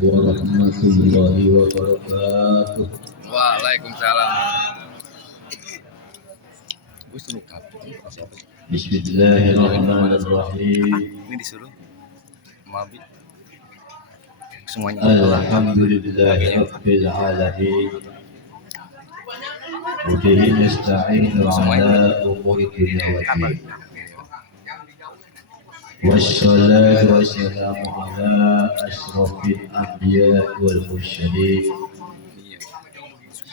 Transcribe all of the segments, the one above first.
warahmatullahi wabarakatuh. Waalaikumsalam. Bismillahirrahmanirrahim. Ini disuruh mabit semuanya. Alhamdulillahirabbil alamin. Wa bihi nasta'inu ala umuri dunya waddin. Wassalatu wassalamu ala asyrafil anbiya wal mursalin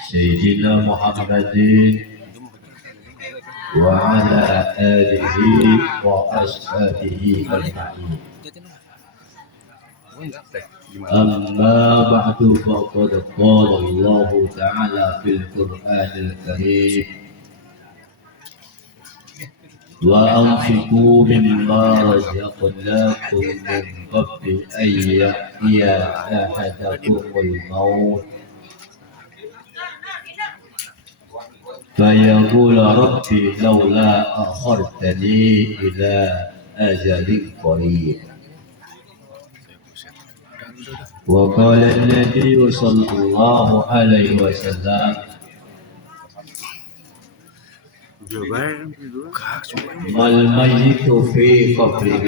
Sayyidina Muhammadin wa ala alihi wa ashabihi ajma'in. Amma ba'du faqad qala Allah ta'ala fil Qur'anil Karim wa anfiqu mimma razaqnakum min qabli an ya'tiya ahadakumul maut فيقول ربي لولا أخرتني إلى أجل قريب وقال النبي صلى الله عليه وسلم ما الميت في قبره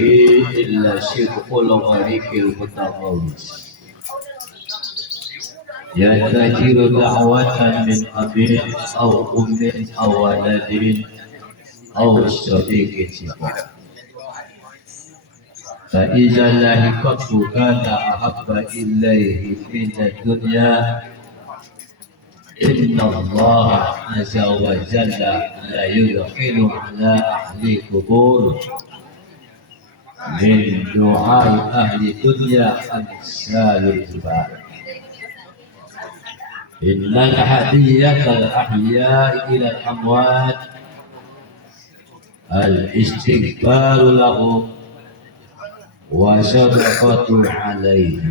إلا شق الغريق المتغوص ينتظر دعوة من أبي أو أم أو ولد أو صديق سواه فإذا لاحقته كان أحب إليه من الدنيا إن الله عز وجل لا يدخل على أهل القبور من دعاء أهل الدنيا أمثال الجبال إن الهدية الأحياء إلى الأموات الاستغفار لهم وصدقة عليه.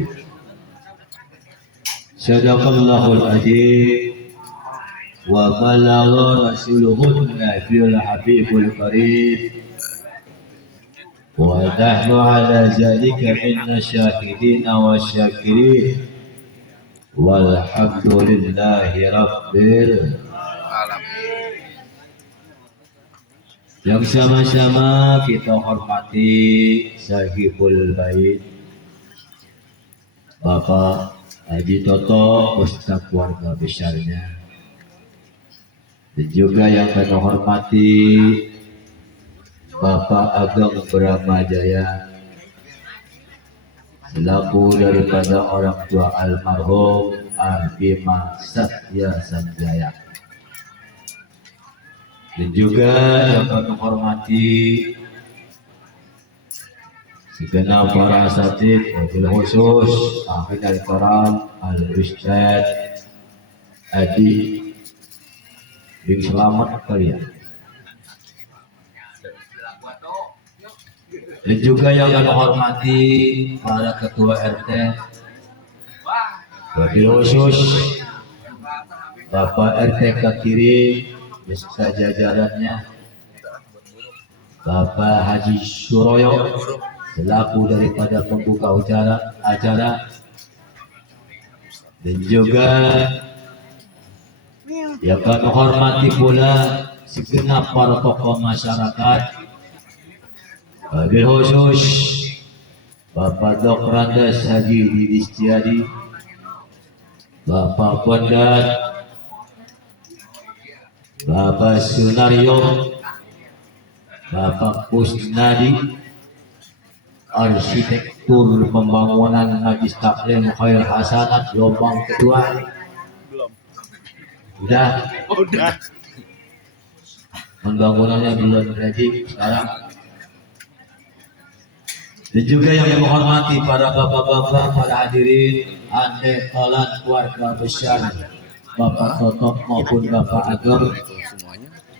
صدق الله العظيم وبلغ رسوله النبي الحبيب الكريم ونحن على ذلك من الشاهدين والشاكرين walhamdulillahi rabbil alamin. Yang sama-sama kita hormati sahibul bait Bapak Haji Toto beserta keluarga besarnya, dan juga yang kita hormati Bapak Ageng Bramajaya selaku daripada orang tua almarhum Bima Satya Sanjaya, dan juga yang kami hormati segenap para asatidz, wabil khusus Ahli Al-Karam Al-Ustad Adi bin Selamat kalian, dan juga yang kami hormati para ketua RT, wabil khusus Bapak RT Kakiri beserta jajarannya, Bapak Haji Suroyo selaku daripada pembuka acara, dan juga yang kami hormati pula segenap para tokoh masyarakat, wabil khusus Bapak Dr. Randes Haji Didistiadi, Bapak Bondat, Bapak Sunario, Bapak Kusnadi, arsitektur pembangunan Majlis Taklim Khair Hasanat gelombang kedua. Udah. Pembangunannya belum jadi sekarang. Dan juga yang menghormati para bapak-bapak, para hadirin, ande tolan keluarga besar Bapak Toto maupun Bapak Ageng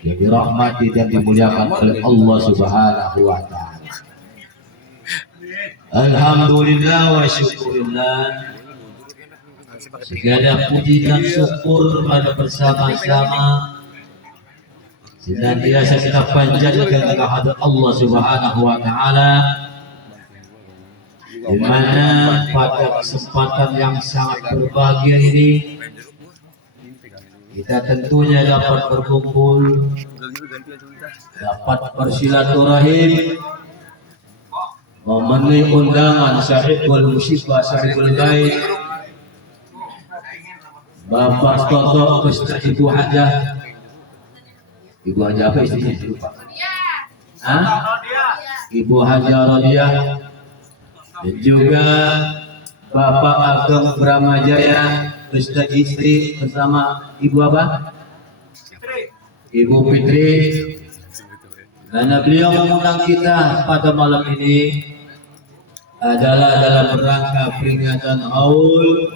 yang dirahmati dan dimuliakan oleh Allah Subhanahu wa Ta'ala. Alhamdulillah wa syukurillah, segala puji dan syukur pada bersama-sama senantiasa kita panjatkan kehadirat Allah Subhanahu wa Ta'ala di mana pada kesempatan yang sangat berbahagia ini kita tentunya dapat berkumpul, dapat bersilaturahim, memenuhi undangan sahibul musibah sahibul gaib Bapak Toto Ustaz Ibu Hajah. Ibu Hajah apa istrinya lupa? Hah? Ibu Hajah Rodiah dan juga Bapak Ageng Bramajaya Ustaz istri bersama Ibu apa? Ibu Fitri. Karena beliau mengundang kita pada malam ini adalah dalam rangka peringatan haul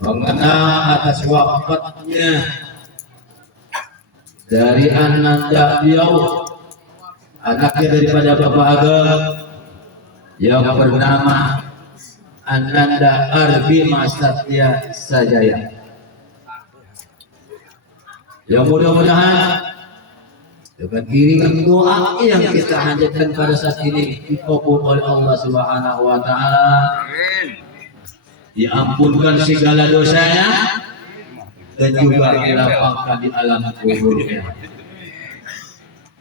mengenang atas wafatnya dari ananda beliau, anaknya daripada Bapak Ageng yang bernama Ananda Arbi Satya Sajaya. Yang mudah-mudahan dengan iringan doa yang kita hajatkan pada saat ini dikabul oleh Allah Subhanahu wa taala. Diampunkan segala dosanya dan juga dilapangkan di alam kuburnya.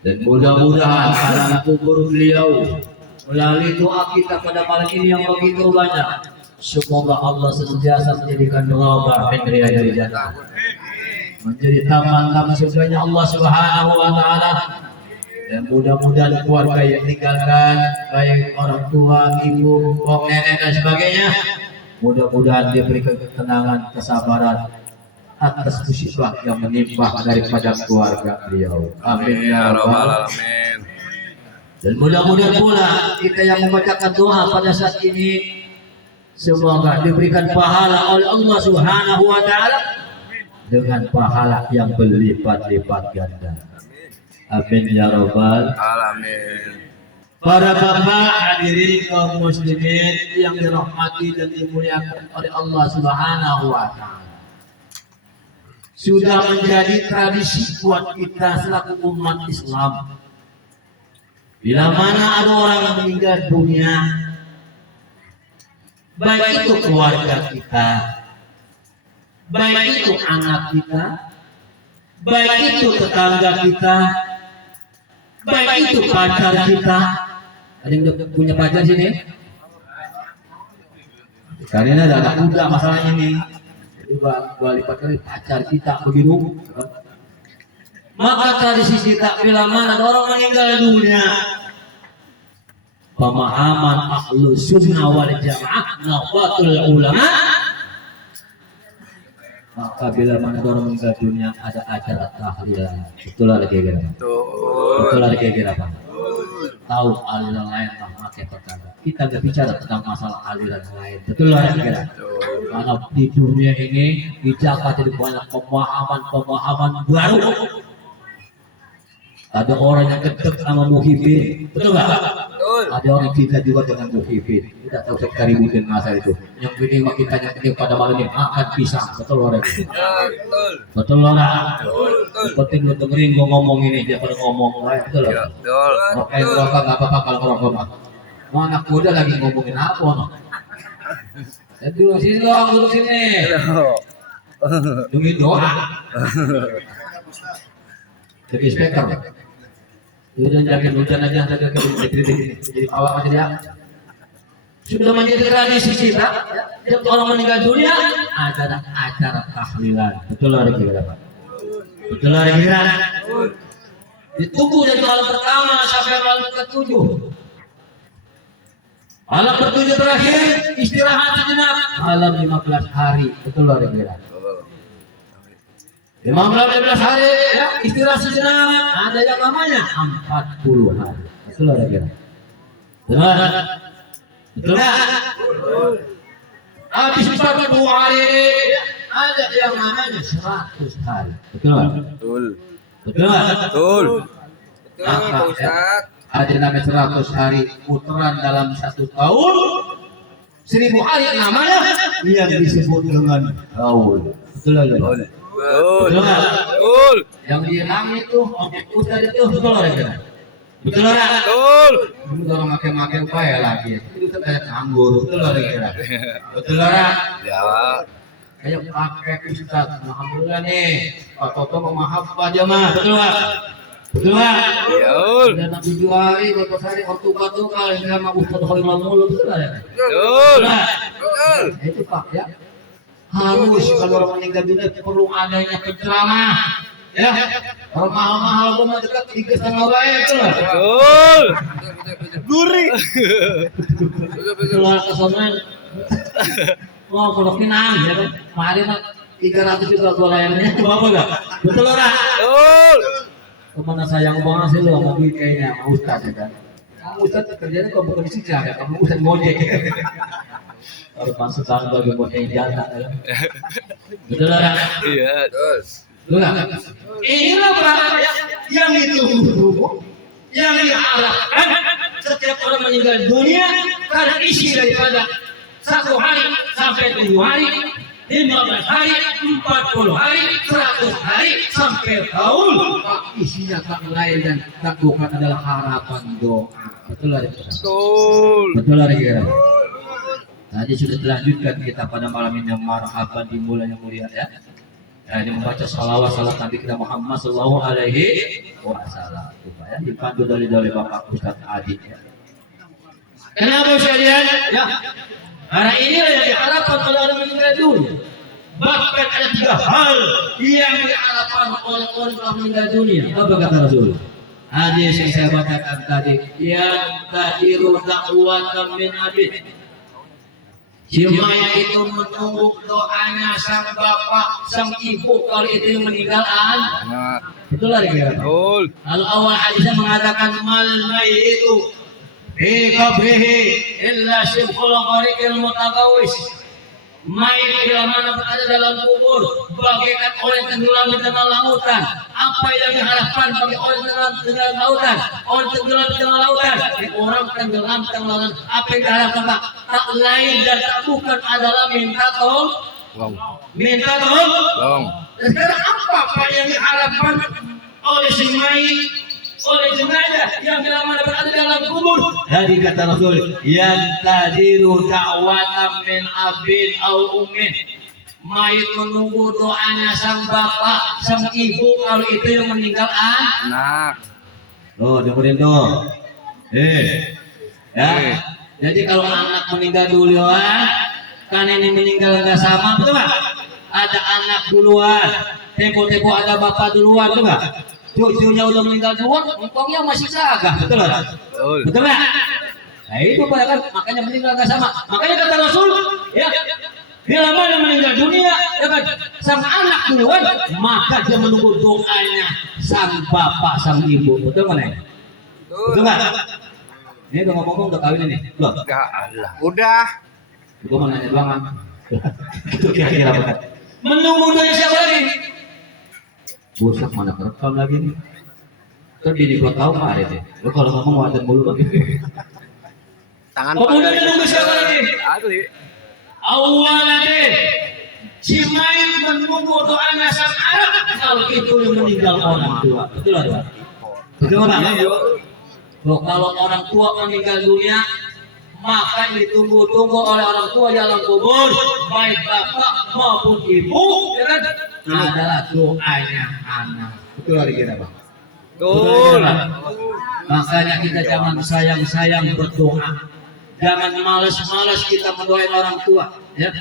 Dan mudah-mudahan alam kubur beliau melalui doa kita pada malam ini yang begitu banyak, semoga Allah senantiasa menjadikan rawdah dari jannah, menjadi taman-taman surganya Allah Subhanahu wa taala. Dan mudah-mudahan keluarga yang tinggalkan, baik orang tua, ibu, nenek dan sebagainya, mudah-mudahan diberikan ketenangan, kesabaran atas musibah yang menimpa daripada keluarga beliau. Amin ya rabbal alamin. Dan mudah-mudahan pula kita yang membacakan doa pada saat ini semoga diberikan pahala oleh Allah Subhanahu wa taala dengan pahala yang berlipat-lipat ganda. Amin ya rabbal alamin. Para bapak hadirin kaum muslimin yang dirahmati dan dimuliakan oleh Allah Subhanahu wa taala. Sudah menjadi tradisi buat kita selaku umat Islam. Bila mana ada orang yang meninggal dunia, baik itu keluarga kita, baik itu anak kita, baik itu tetangga kita, baik itu pacar kita. Ada yang punya pacar sini? Karena ada anak muda masalahnya nih. Dua lipat kali pacar kita begitu. Maka tradisi kita bila mana ada orang meninggal dunia, pemahaman ahlus sunnah wal jamaah nahdlatul ulama, maka bila mana ada orang meninggal dunia ada acara tahlilan. Betul lagi kira-kira. Betul lagi kira-kira apa? Tahu aliran lain tak pakai perkara. Kita nggak bicara tentang masalah aliran lain. Betul lagi kira. Karena di dunia ini dijaga jadi banyak pemahaman baru. Ada orang yang dekat sama muhibin, betul nggak? Ada orang kita juga dengan muhibin. Tidak tahu kita ributin masa itu. Yang penting kita yang pada malam ini makan pisang, betul orang itu. Betul orang. Penting lu dengerin gua ngomong ini, dia pada ngomong, betul loh. Makanya ngerokok nggak apa-apa kalau ngerokok mah. Mau anak muda lagi ngomongin apa no? Duduk sini dong, duduk sini. Demi doa. Jadi speaker. Udah yakin hujan aja jaga jadi awak aja dia. Sudah menjadi tradisi kita. Setiap orang meninggal dunia ada acara tahlilan. Betul lah kira Pak. Betul lah kira. Ditunggu dari malam pertama sampai malam ke-7. Malam ke-7 terakhir istirahat sejenak. Malam 15 hari. Betul lah kira. 15 hari ya, istirahat sejenak. Ada yang namanya 40 hari. Betul lah kira. Betul. Betul. Habis 40 hari ada yang namanya 100 hari. Betul. Betul. Betul. Betul. Betul, Ustaz. Ada namanya 100 hari putaran dalam 1 tahun. 1000 hari namanya yang disebut dengan haul. Betul lah. Betul. Betul. Betul. Yang di langit itu objek Ustaz itu betul lah. Betul ora? Betul. Dulu orang make-make upaya lagi. Itu kayak nganggur, betul ora kira. Betul ora? Ya. Ayo pakai Ustaz. Alhamdulillah nih. Pak Toto memaham aja mah, betul ora? Betul ora? Ya. Udah nak 7 hari, 12 hari ortu-ortu kalau sama Ustaz Khairul Mulu, betul ora? Betul. Nah, Betul. itu Pak ya. Harus kalau orang meninggal dunia perlu adanya penceramah. Ya, kalau mahal-mahal gua mah dekat 3,5 wae itu lah. Betul. Gurih. Keluar ke sana. Oh, kalau pinang ya kan. Kemarin mah 300 juga gua layarnya. Apa enggak? Betul ora? Betul. Kemana sayang banget sih lu sama duit kayaknya sama Ustaz ya kan. Kamu Ustaz kerjanya kok bukan di sini ya, kamu Ustaz ngojek. Harus masuk tahun bagi ngojek jasa ya. Betul ora? Iya. Betul. Enggak. Inilah perkara yang ditunggu, yang diharapkan setiap orang meninggal dunia karena isi daripada 1 hari sampai 7 hari, 15 hari, 40 hari, 100 hari sampai tahun. Isinya tak lain dan tak bukan adalah harapan doa. Betul ada Betul. Betul ada kira. Tadi sudah dilanjutkan kita pada malam ini marhaban di bulan yang mulia ya. Ini membaca salawat salat Nabi kita Muhammad Sallallahu Alaihi Wasallam supaya dipandu dari Bapak Ustaz Adit ya. Kenapa sekalian? Ya, karena inilah yang diharapkan oleh orang meninggal dunia. Bahkan ada 3 hal yang diharapkan oleh orang yang meninggal dunia. Apa kata Rasul? Hadis yang saya bacakan tadi, yang tadiru dakwatan min abid. Si mayat itu menunggu doanya sang bapak, sang ibu kalau itu yang meninggal Anak. Betul lah ya. Betul. Kalau awal hadisnya mengatakan mal mayyitu fi qabrihi illa shibhul ghariqil mutagawis. Mayat bila mana berada dalam kubur bagaikan orang tenggelam di tengah lautan. Apa yang diharapkan bagi orang tenggelam di tengah lautan? Orang tenggelam di tengah lautan. Orang tenggelam di tengah lautan. Apa yang diharapkan Pak? Tak lain dan tak bukan adalah minta tolong. Minta tolong. Dan sekarang apa Pak yang diharapkan oleh si mayit, oleh jenazah yang bila mana berada dalam kubur? Dari kata Rasul, yang tadiru da'watan min abin au ummin. Mayit menunggu doanya sang bapak, sang ibu kalau itu yang meninggal Anak. Oh, dengerin tuh. Ya. Jadi kalau anak meninggal duluan, kan ini meninggal enggak sama, betul nggak? Ada anak duluan, tempo-tempo ada bapak duluan, betul nggak? Cucunya udah meninggal duluan, untungnya masih sagah, betul nggak? Betul. Betul nggak? Nah itu pada kan makanya meninggal enggak sama. Makanya kata Rasul, ya bila mana meninggal dunia, ya kan, sang anak duluan, maka dia menunggu doanya sang bapak, sang ibu, betul mana? Betul nggak? Ini udah ngomong udah kawin ini, belum? Enggak Allah. Udah. Gue mau nanya doang. Itu kira-kira apa? Menunggu doanya siapa lagi? Busak mana kerekam lagi nih? Kan bini gua tahu Pak Arit ya. Lu kalau ngomong wajan mulu lagi. Tangan. Kemudian menunggu siapa lagi? Asli. Awalnya si mayit menunggu doanya sang anak kalau itu yang meninggal orang tua. Betul ada? Betul nggak? Loh, kalau orang tua meninggal dunia, maka ditunggu-tunggu oleh orang tua di alam kubur, baik bapak maupun ibu, ya kan? Adalah doanya anak. Betul hari kita Bang. Betul. Makanya kita jangan sayang-sayang berdoa. Jangan malas-malas kita mendoain orang tua. Ya.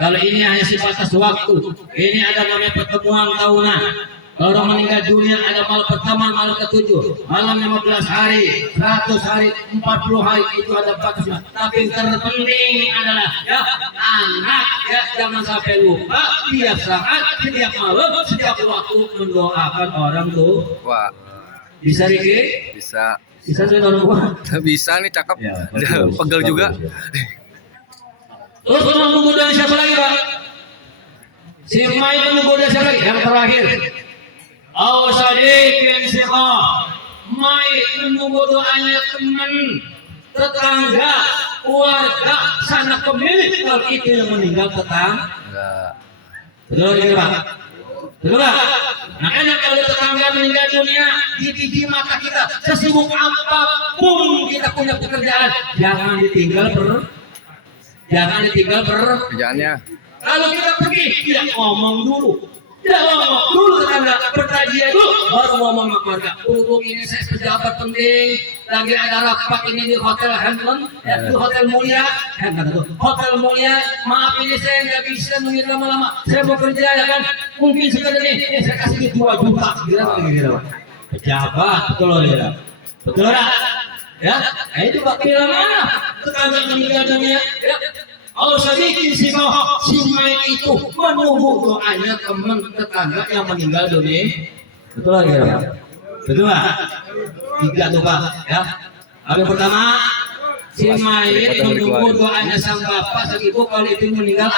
Kalau ini hanya sebatas waktu, ini ada namanya pertemuan tahunan. Kalau orang meninggal dunia ada malam pertama, malam ke-7, malam 15 hari, 100 hari, 40 hari itu ada batasnya. Tapi yang terpenting adalah ya anak ya jangan sampai lupa tiap saat, setiap malam, setiap waktu mendoakan orang tuh. Wah. Bisa Riki? Bisa. Bisa saya orang tua. Bisa nih cakep. Ya, Pegel juga. Terus menunggu dari siapa lagi Pak? Si Mai menunggu dari siapa lagi? Yang terakhir. Sadiqin siqah. Mai menunggu doanya teman, tetangga, keluarga, sanak pemilik kalau itu yang meninggal tetangga. Enggak. Betul tidak Pak? Betul nggak? Makanya kalau tetangga meninggal dunia di TV mata kita, sesibuk apapun kita punya pekerjaan, jangan ditinggal Kerjaannya. Kalau kita pergi, tidak ngomong dulu. Tidak ngomong dulu tetangga, berkajian dulu, baru ngomong sama keluarga. Berhubung ini saya pejabat penting, lagi ada rapat ini di Hotel Hamilton, di Hotel Mulia, Hotel Mulia. Maaf ini saya nggak bisa nunggu lama-lama. Saya mau kerja ya kan, mungkin sekedar ini, saya kasih 2 juta. Kira-kira pejabat, betul loh ya. Betul lah. Ya, itu Pak kira mana? Tetangga meninggal dunia. Ya. Allah sedikit si Mai itu menunggu doanya teman tetangga yang meninggal dunia. Betul lagi ya Pak? Betul Pak? 3 tuh Pak ya. Yang pertama si Mai menunggu doanya sang bapak sang ibu kalau itu meninggal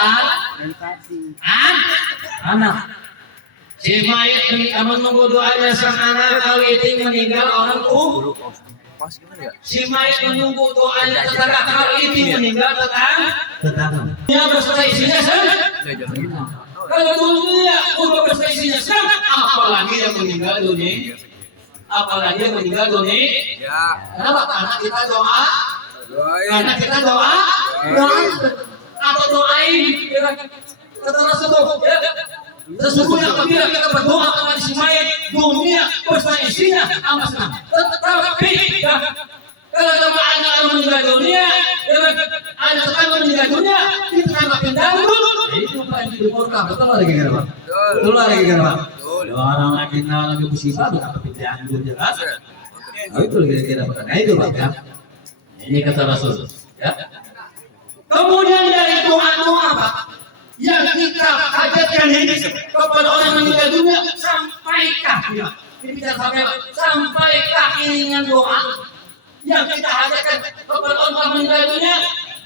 anak. Si Mai menunggu doanya sang anak kalau itu meninggal orang tua. Si mayat menunggu doanya tetangga kalau itu meninggal tetangga. Dia berselesai isinya kalau dunia udah berselesai isinya apalagi yang meninggal dunia. Ya. Kenapa? Karena kita doa. Atau doain. Sesungguhnya apabila kita berdoa kepada si mayat, dunia bersama isinya amat senang. Tetapi kalau sama anak meninggal dunia, anak tetangga meninggal dunia, kita akan pindah dulu. Itu paling dilaporkan. Betul lagi kan Pak? Betul lagi kan Pak? Orang lagi musibah, betapa pindahan dulu jelas. Itu kira-kira Pak. Nah itu Pak ya. Ini kata Rasul. Ya. Kemudian dari doa-doa Pak, yang kita hajatkan ini kepada orang meninggal dunia, sampaikan ya. Ini kita sampaikan iringan doa yang kita hajatkan kepada orang meninggal dunia.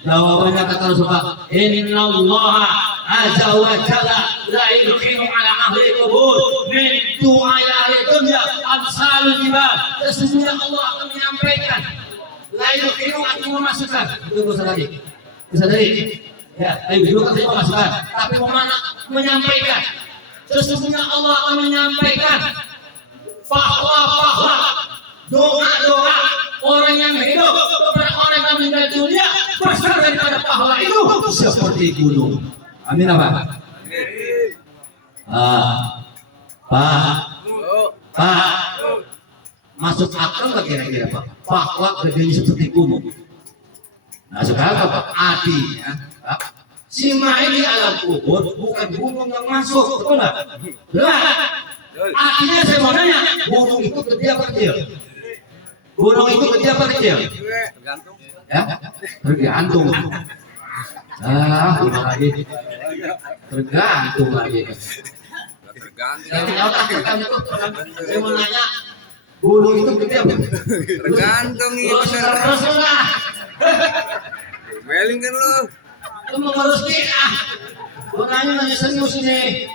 Jawabannya kata Rasulullah, Inna Allah azza wa jalla la yudkhilu ala ahli kubur min du'a ahli dunya amsalul jibal. Sesungguhnya Allah akan menyampaikan, la yudkhilu akan memasukkan. Itu bisa tadi. Ya, dulu kan saya memasukkan, tapi mana menyampaikan. Sesungguhnya Allah akan menyampaikan pahala doa orang yang hidup kepada orang yang meninggal dunia besar daripada pahala itu seperti gunung. Amin apa? Pak, masuk akal nggak kira-kira Pak? Pahala gedenya seperti gunung. Nah sekarang Pak, artinya si Mai di alam kubur bukan gunung yang masuk, betul nggak? Artinya saya mau nanya, gunung itu gede apa kecil? Gunung itu gede apa kecil? Tergantung. Ya, tergantung. Gimana lagi? Tergantung lagi. Saya mau nanya, gunung itu gede apa? Tergantung itu. Meling kan lu. Lu mengurus dia. Gua nanya serius ini.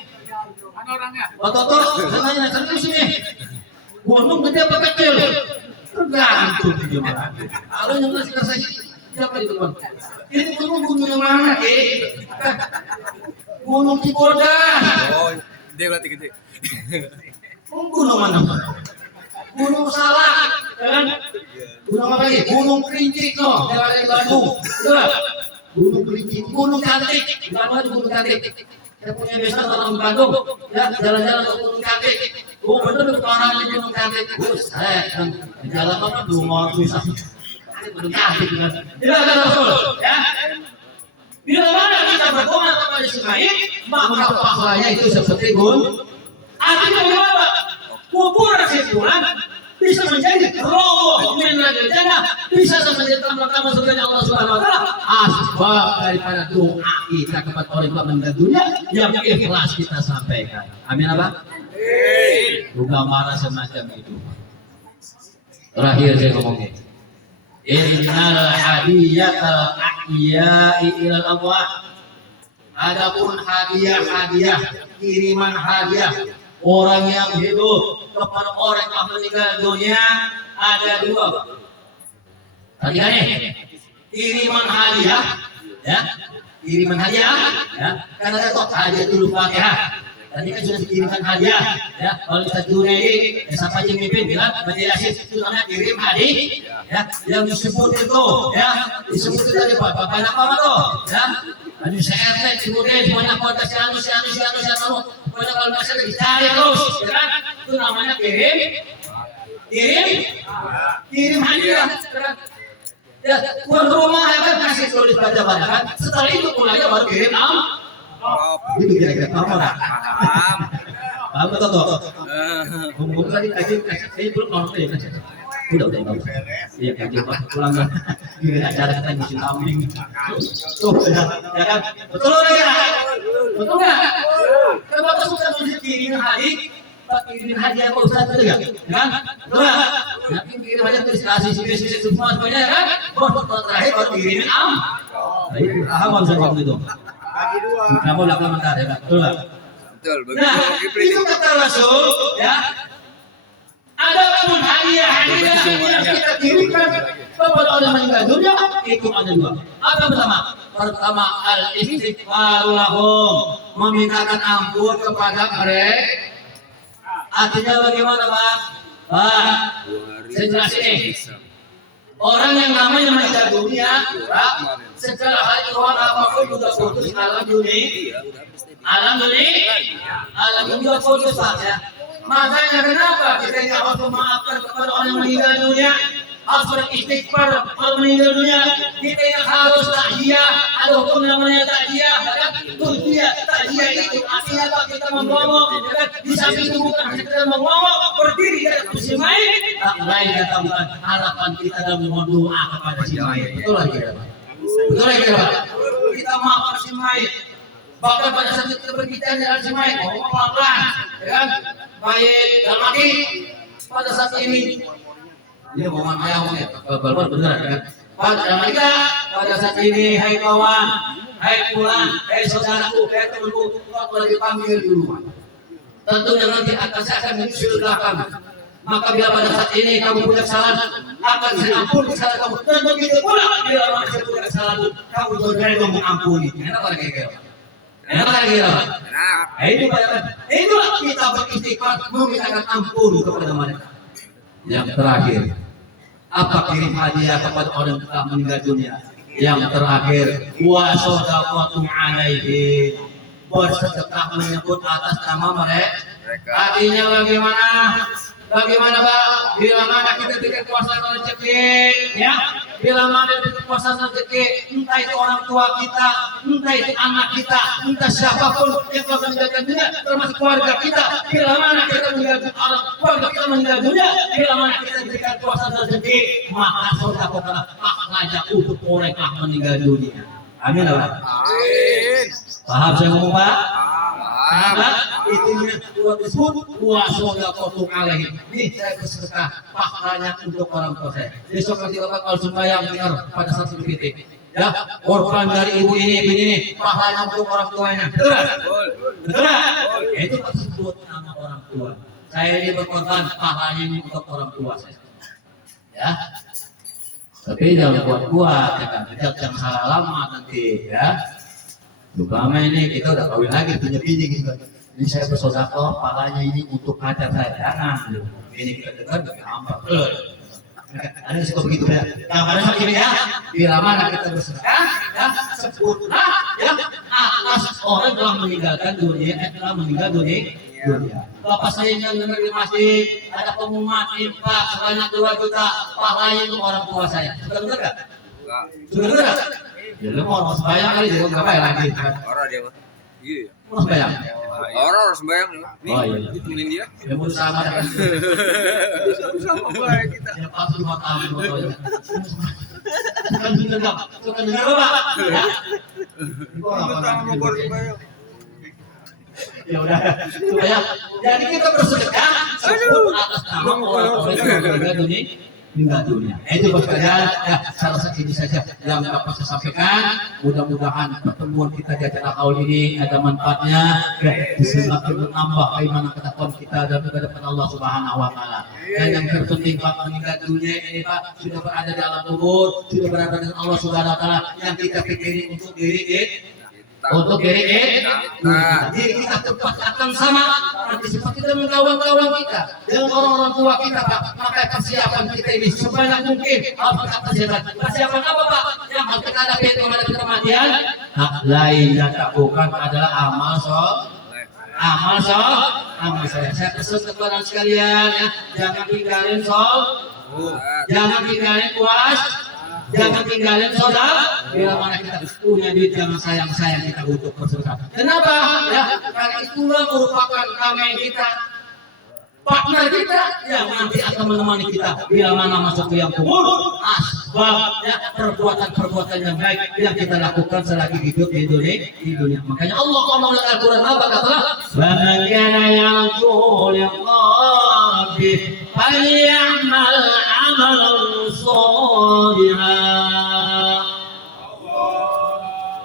Mana orangnya? Toto, nanya serius ini. Gunung gede apa kecil? Tergantung gimana. Kalau yang ngasih kasih siapa itu Bang? Ini gunung yang mana? Gunung Cibodas. Oh, dia berarti gede. Gunung mana? Gunung Salak, kan? Gunung apa lagi? Gunung Kerinci, no, daerah Bandung. Gunung Kerinci, Gunung Cantik, nama Gunung Cantik. Saya punya desa orang Bandung, ya jalan-jalan ke Gunung Cantik. Oh bener tuh orang di Gunung Cantik. Saya kan jalan apa tuh mau susah. Gunung Cantik kan. Tidak ada Rasul, ya. Bila mana kita berdoa kepada si mayit, maka pahalanya itu seperti gunung. Artinya apa? Kuburan situan bisa menjadi roh minal jannah, bisa menjadi tamu-tamu surga Allah Subhanahu wa taala asbab daripada doa kita kepada orang yang meninggal dunia yang ikhlas kita sampaikan. Amin apa? Amin. Juga marah semacam itu. Terakhir saya ngomongin. Innal hadiyatal ahya'i ilal amwat. Adapun hadiah, kiriman hadiah orang yang hidup kepada orang yang meninggal dunia ada 2. Tadi kan kiriman hadiah, ya, kiriman hadiah, ya, karena ada hadiah dulu Fatihah, Tadi kan sudah dikirimkan hadiah, ya. Kalau kita dunia ini, ya, siapa yang mimpin bilang, menjelaskan itu namanya kirim hadiah, ya. Yang disebut itu, ya, disebut itu tadi Bapak apa tuh, ya. Anu CRT, kemudian semuanya kontak si anu, pokoknya kalau masalah dicari terus, ya kan? Itu namanya kirim hadiah, kan? Ya, tuan rumah ya kan kasih tulis baca-baca kan. Setelah itu pulangnya baru kirim itu kira-kira apa nak? Paham betul tuh? Ngomong tadi saya belum nonton ya. Udah bagus. Iya kaji pulang kan. Ini acara kita ngisi kambing. Tuh ya kan. Betul ya? Betul nggak? Kenapa suka kirim hadiah? Kirim hadiah apa Ustaz itu ya? Kan? Betul nggak? Nanti kirim hadiah terus kasih sisi semua semuanya ya kan? Terakhir baru kirim Aham saya waktu itu. Kamu lakukan bentar ya, betul nggak? Betul. Nah, itu kata Rasul, ya. Ada pun hadiah yang kita kirimkan kepada orang meninggal dunia itu ada dua. Apa pertama? Pertama al-istighfar lahum, memintakan ampun kepada mereka. Artinya bagaimana Pak? Saya jelasin nih. Orang yang namanya meninggal dunia, segala hal Tuhan apapun juga putus alam dunia, alam dunia putus Pak ya. Makanya kenapa kita ini harus memaafkan kepada orang yang meninggal dunia, harus beristighfar kalau meninggal dunia. Kita yang harus takziah, ada hukum namanya takziah, kan? Takziah itu artinya apa? Kita mengomong, kan? Di samping itu bukan hanya kita mengomong, berdiri di atas kursi mayit, tak lain kata bukan harapan kita dalam memohon doa kepada si mayit. Betul lagi ya Pak? Betul lagi ya Pak? Kita maafkan si mayit. Bahkan pada saat kita berbicara dengan si mayit, ngomong pelan-pelan, ya kan? Mayit dan mati pada saat ini. Dia mohon ayah ya, benar benar kan? Pada saat ini, hai kawan, hai pulang, hai saudaraku, hai temanku, kau lagi panggil di rumah. Tentunya nanti saya akan menyusul belakang. Maka bila pada saat ini kamu punya kesalahan, akan saya ampuni kesalahan kamu. Dan begitu pula bila saya punya kesalahan, kamu juga mengampuni. Enak lagi kira. Enak lagi kira. Itu itulah kita beristighfar memintakan ampun kepada mereka. Yang terakhir, apa kirim hadiah kepada orang yang telah meninggal dunia? Yang terakhir, wa shadaqatu alaihi, bersedekah menyebut atas nama mereka. Artinya bagaimana? Bagaimana Pak? Bila mana kita diberikan kuasa rezeki, ya? Bila mana diberikan kuasa rezeki, entah itu orang tua kita, entah itu anak kita, entah siapapun yang telah meninggalkan dunia, termasuk keluarga kita. Bila mana kita meninggalkan orang keluarga kita meninggal dunia, bila mana kita diberikan kuasa rezeki, maka sedekah pahalanya untuk orang yang meninggal dunia. Amin Pak. Amin. Paham saya ngomong Pak? Karena itu yang disebut wasodakotu alaihi. Ini saya bersedekah pahalanya untuk orang tua saya. Besok nanti Bapak kalau sembahyang dengar pada saat seperti itu. Ya, korban dari ibu ini, pahalanya untuk orang tuanya. Betul? Betul? Itu disebut nama orang tua. Saya ini berkorban, pahalanya ini untuk orang tua saya. Ya. Tapi jangan kuat-kuat, jangan salah alamat nanti, ya. Terutama ini kita udah kawin lagi punya bini gitu. Ini saya bersedekah pahalanya ini untuk pacar saya. Jangan. Ini kita dengar enggak gampang. Ada suka begitu ya. Nah, pada saat ini ya, bila mana kita bersedekah, ya sebutlah ya atas orang telah meninggalkan dunia, telah meninggal dunia. Bapak saya yang dengar di masjid ada pengumuman infak sebanyak 2 juta pahalanya untuk orang tua saya. Sudah benar enggak? Sudah benar enggak? Ya lu mau sembahyang kali jadi enggak bayar lagi. Orang dia mah. Iya. Mau sembahyang. Orang harus sembahyang nih. Oh iya. Ditemenin dia. Ya mau sama kan. Sama baik kita. Ya pasti mau tahu fotonya. Bukan dengar. Bukan dengar Pak. Ya udah. Supaya jadi kita bersedekah sebut atas nama orang-orang yang meninggal dunia. Itu sekalian ya salah satu ini saja yang dapat saya sampaikan. Mudah-mudahan pertemuan kita di acara haul ini ada manfaatnya ya, semakin menambah keimanan ketakwaan kita dan kepada Allah Subhanahu wa taala. Dan yang terpenting Pak, meninggal dunia ini Pak sudah berada di alam kubur, sudah berada dengan Allah Subhanahu wa taala. Yang kita pikirin untuk diri untuk diri diri kita cepat akan sama seperti dengan kawan-kawan kita dengan orang-orang tua kita Pak. Maka persiapan kita ini sebanyak mungkin harus kita persiapan apa Pak yang harus kita hadapi menghadapi kematian. Nah, lain dan tak bukan adalah amal saya pesan kepada sekalian ya, jangan tinggalin jangan tinggalin puas, jangan tinggalin saudara. Bila mana kita punya duit, jangan sayang kita untuk bersedekah. Kenapa? Ya, karena itulah merupakan ramai kita, partner kita yang nanti akan menemani kita bila mana masuk ke yang kubur. Asbab ya, perbuatan yang baik yang kita lakukan selagi hidup di dunia. Makanya Allah ngomong dalam Al-Quran apa kata? "Man kana yarju liqa'i falyamal 'amalan shalihan."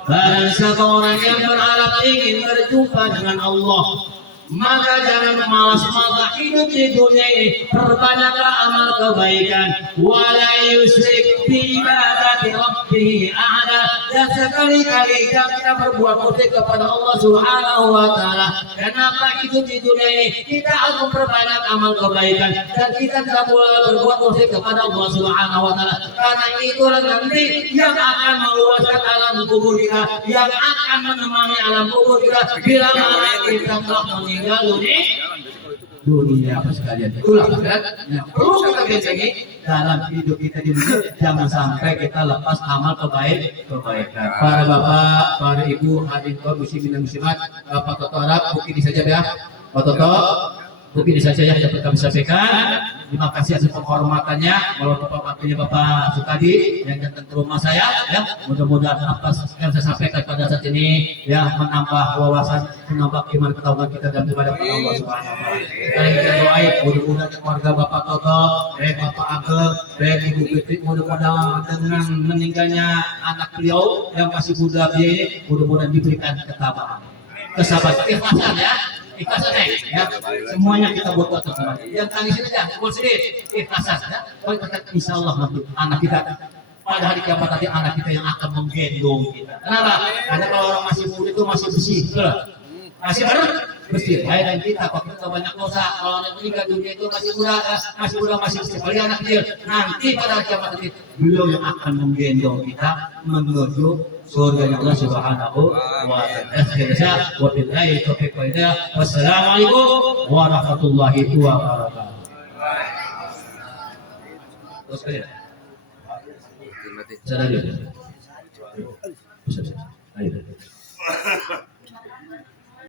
Barang siapa orang yang berharap ingin berjumpa dengan Allah, maka jangan malas-malas hidup di dunia ini. Perbanyaklah amal kebaikan. Wala yusyrik bi ibadati rabbih ahada. Dan sekali-kali jangan kita berbuat musyrik kepada Allah Subhanahu wa taala. Kenapa hidup di dunia ini kita harus memperbanyak amal kebaikan dan kita tidak boleh berbuat musyrik kepada Allah Subhanahu wa taala. Karena itulah nanti yang akan meluaskan alam kubur kita, yang akan menemani alam kubur kita bila mana kita telah meninggal dunia apa sekalian. Itulah yang perlu kita bentengi dalam hidup kita di dunia. Jangan sampai kita lepas amal kebaikan. Para bapak, para ibu, hadirin kaum muslimin dan muslimat, Bapak Toto Arab, mungkin ini saja ya. Pak Toto, mungkin ini saja yang dapat kami sampaikan. Terima kasih atas penghormatannya. Walaupun waktunya Bapak Sukadi yang datang ke rumah saya, ya mudah-mudahan apa yang saya sampaikan pada saat ini ya menambah wawasan, menambah iman ketahuan kita dan kepada Allah Subhanahu wa taala. Kita doain mudah-mudahan keluarga Bapak Toto, Bapak Ageng, Ibu Fitri, mudah-mudahan dengan meninggalnya anak beliau yang masih muda dia, mudah-mudahan diberikan ketabahan, kesabaran, keikhlasan ya. Ikhlasan ya, semuanya kita buat kembali. Yang tangis aja, buat sedih, ikhlasan ya. Insya Allah nanti anak kita pada hari kiamat nanti anak kita yang akan menggendong kita. Kenapa? Karena kalau orang masih muda itu masih bersih, betul? Masih bersih. Baik dan kita, kalau kita banyak dosa, kalau anak meninggal dunia itu masih muda, masih bersih. Kalau anak kecil, nanti pada hari kiamat nanti beliau yang akan menggendong kita menuju surga Allah Subhanahu wa taala. Wabillahi taufiq wal hidayah. Wassalamualaikum warahmatullahi wabarakatuh. Terus kalian. Bisa lagi. Bisa. Ayo.